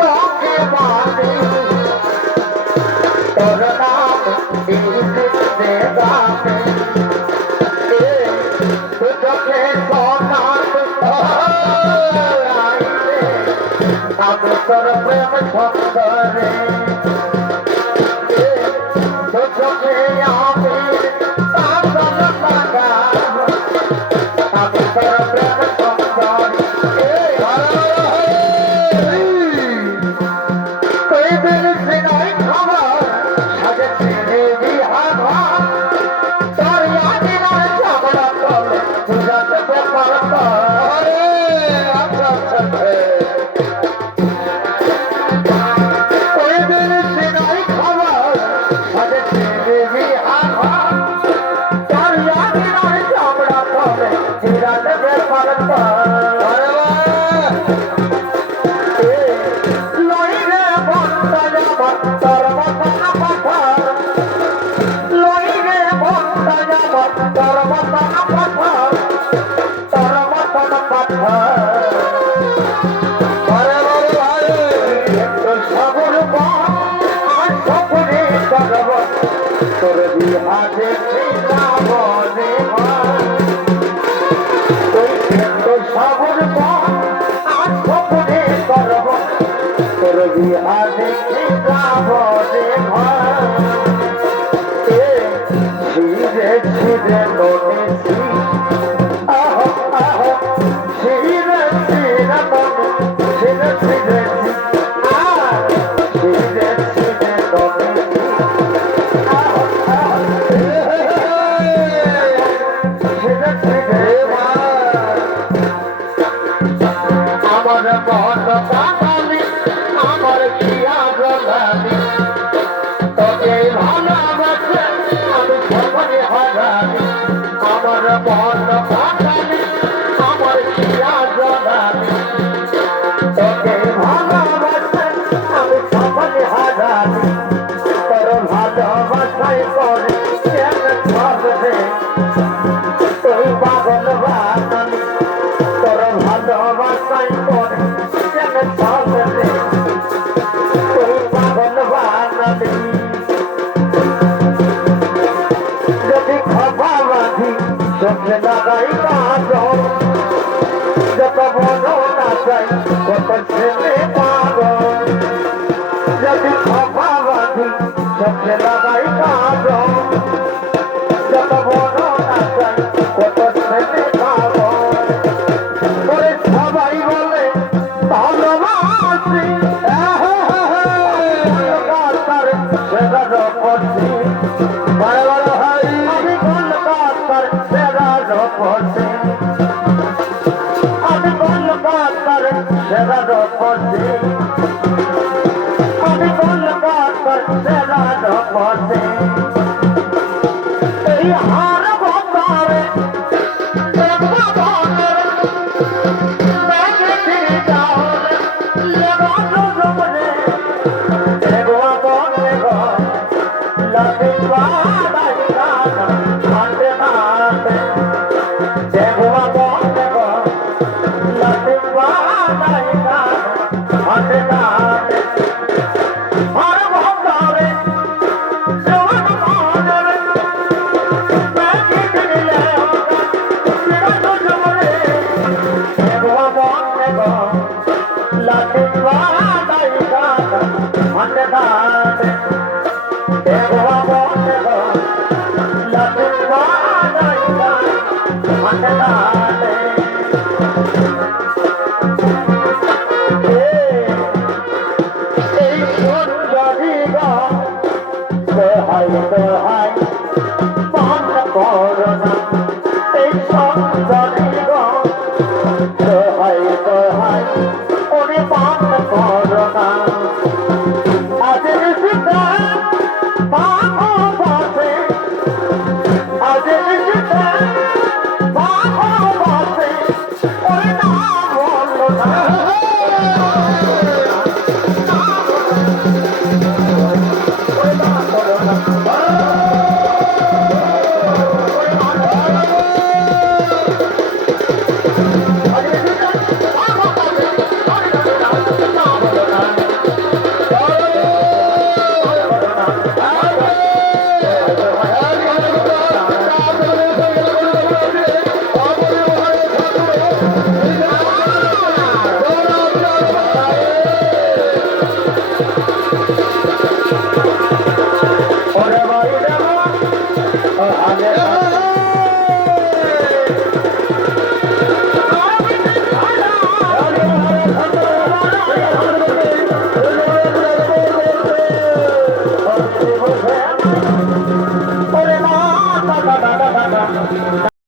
তোকে মানি তোর নাম দিতে গানে তোকে সোনার আইলে আমি তোর প্রেম ছন্দরে তোকে আমি পাগল লাগা আমি তোর প্রেম ছন্দরে কই দিন সিনাই খবর সাজে ছেড়ে বিহারা তোর ইয়াদিন আর ঝগড়া করে বুঝাতে ব্যাপার করে আচ্ছা আচ্ছা কই দিন সিনাই খবর সাজে ছেড়ে বিহারা তোর ইয়াদিন আর ঝগড়া করে বুঝাতে ব্যাপার করে তোর বিহাতে বনে তুই কিন্তু সবর আর সপনে করব তোর বিহাতে বনে ছিঁড়ে ছিঁড়ে ননেছি আহ আহ ছিঁড়ে ছিঁড়ে ননে ছিঁড়ে ছিঁড়ে ছিঁড়ে ছিঁড়ে ননেছি আমার মন বাঙালি আমার খিয়া গলালি তোকে ভালোবাসে আমি সবাই হারালি আমার মন বাঙালি আমার খিয়া গলালি তোকে ভালোবাসে আমি সবাই হারালি তোর ভালোবাসায় করে কেন ছবে তুই পাগল বানালি তোর ভালোবাসায় করে কেন ছবে তুই পাগল বানালি যদি খপা বাঁধি চোখে লাগাই কাজল যত বলো না চাই কত ছেলে পাগল যদি খপা বাঁধি চোখে লাগাই কাজল যত বলো না চাই কত ছেলে পাগল ওরে সবাই বলে ভালোবাসি কলকাতার সেরার পড়ছি বড় বড় ভাই আমি কলকাতার সেরার পড়ছি আমি কলকাতার সেরার পড়ছি আমি কলকাতার সেরার পড়ছি এই হার বতারে